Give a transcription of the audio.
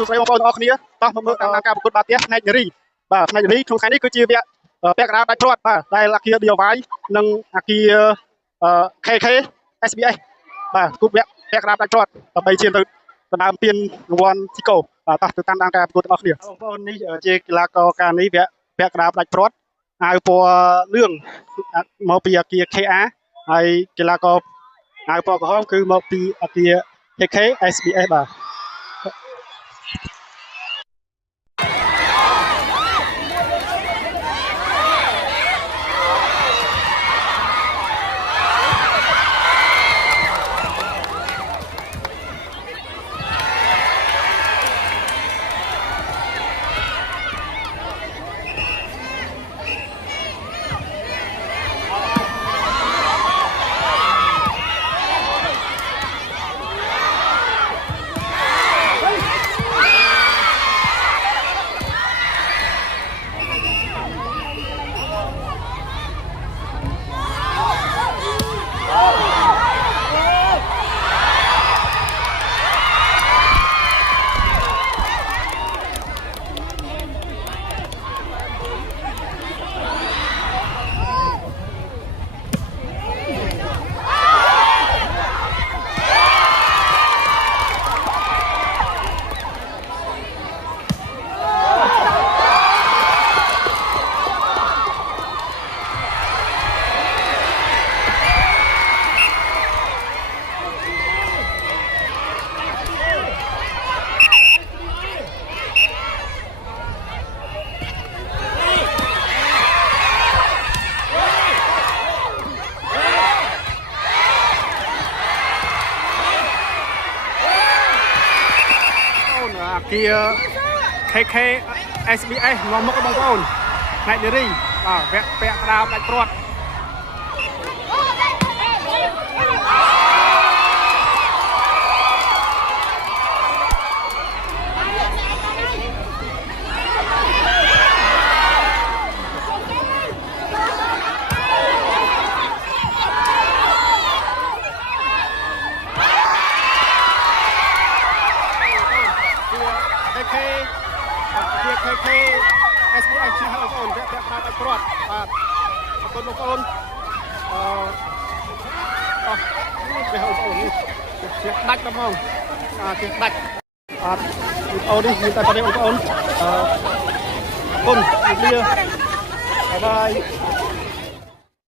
សួស្តីបងប្អូនទាំងអស់គ្នាតោះមកមើលតាមការប្រកួតបាល់ទះផ្នែកនារីបាទផ្នែកនារីក្នុងថ្ងៃនេះគឺជាវគ្គពាក់កណ្ដាលដាច់ព្រាត់បាទដែលអាគារ DIY និងអាគារKK SBS បាទប្រកួតវគ្គពាក់កណ្ដាលដាច់ព្រាត់ដើម្បីឈានទៅដណ្ដើមពានរង្វាន់ស៊ីកូបាទតោះទៅតាមការប្រកួតទាំងអស់គ្នាបងប្អូននេះជាកីឡាករការនេះវគ្គពាក់កណ្ដាលដាច់ព្រាត់អាវពណ៌លឿងមកពីអាគារ KA ហើយកីឡាករអាវពណ៌ក្រហមគឺមកពីអាគារ KK SBS បាទអាគារ KK SBS មកមុខបងប្អូនផ្នែកនារីបាទវគ្គពាក់កណ្ដាលដាច់ព្រាត់KK SBS ឈ្នះបងប្អូនវគ្គពាក់កណ្ដាលដាច់ព្រាត់បាទអរគុណបងប្អូននេះបងប្អូននេះជះដាច់បងប្អូនជះដាច់បងប្អូននេះមានតែប៉ុណ្្នេះបងប្អូនអរគុណជម្រាបលាបាយបាយ